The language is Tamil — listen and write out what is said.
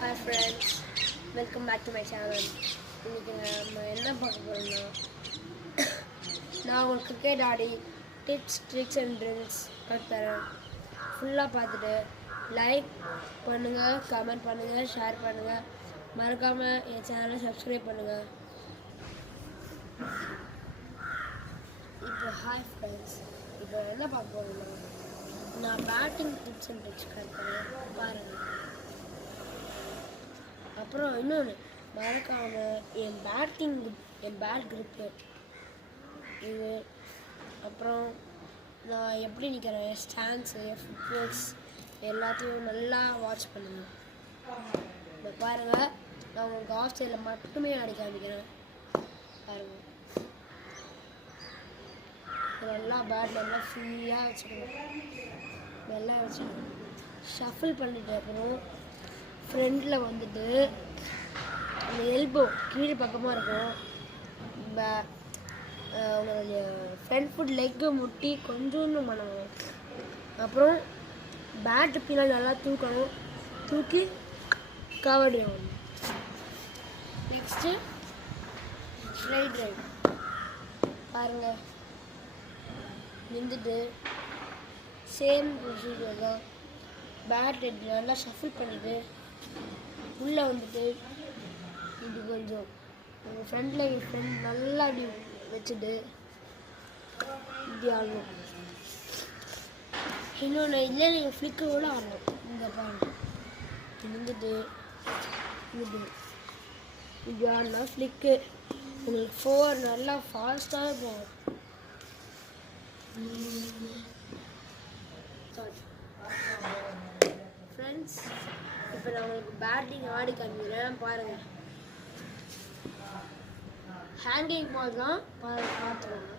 Hi friends, welcome back to my channel. இன்னைக்கு நம்ம என்ன பார்க்க போறோம்னா நான் உங்களுக்கு cricket Aadi tips tricks and drills கற்றுத்தரேன். ஃபுல்லாக பார்த்துட்டு லைக் பண்ணுங்கள், கமெண்ட் பண்ணுங்கள், ஷேர் பண்ணுங்கள், மறக்காமல் என் சேனலை சப்ஸ்கிரைப் பண்ணுங்கள். இப்போ ஹாய் ஃப்ரெண்ட்ஸ், இப்போ என்ன பார்க்க போறோம்னா நான் பேட்டிங் டிப்ஸ் அண்ட் ட்ரிக்ஸ் கற்றுத்தரேன் பாருங்கள். அப்புறம் இன்னொன்று மறக்காமல் என் பேட் கிரிப்பு இது, அப்புறம் நான் எப்படி நிற்கிறேன், என் ஸ்டான்ஸு, என் ஃபுட்வொர்க்ஸ் எல்லாத்தையும் நல்லா வாட்ச் பண்ணுங்கள். இப்போ பாருங்கள், நான் உங்களுக்கு ஆஃப் சைடில் மட்டுமே ஆடி காமிக்கிறேன் பாருங்கள். நல்லா பேட் நல்லா ஃப்ரீயாக வச்சுக்கணும், நல்லா வச்சுக்கணும். ஷஃபில் பண்ணிட்டு அப்புறம் ஃப்ரண்டில் வந்துட்டு அந்த எல்போ கீழே பக்கமாக இருக்கும், உங்களுடைய ஃப்ரண்ட் ஃபுட் லெக்கு முட்டி கொஞ்சோன்னு பண்ணணும். அப்புறம் பேட்டு பின்னாடி நல்லா தூக்கணும், தூக்கி கவர்டு ஆகணும். நெக்ஸ்ட்டு ஸ்ட்ரைட் ரைட் பாருங்கள், நின்றுட்டு சேம் ப்ரொசீஜர் தான். பேட் எடுத்து நல்லா ஷஃபில் பண்ணிவிட்டு உள்ளே வந்துட்டு இப்படி கொஞ்சம் உங்கள் ஃப்ரண்ட் நல்லா அப்படி வச்சுட்டு இப்படி ஆடணும். இன்னொன்று இல்லை, நீங்கள் ஃப்ளிக்கு கூட ஆடணும். இந்த பாருங்க, இருந்துட்டு இப்படி இப்படி ஆடினா ஃப்ளிக்கு உங்களுக்கு 4 நல்லா ஃபாஸ்ட்டாக போகும். ஃப்ரெண்ட்ஸ், இப்போ நான் உங்களுக்கு பேட்டிங் ஆடி காமிக்கிறேன் பாருங்கள். ஹேங்கிங் பால் தான் பார்த்துக்கோங்க.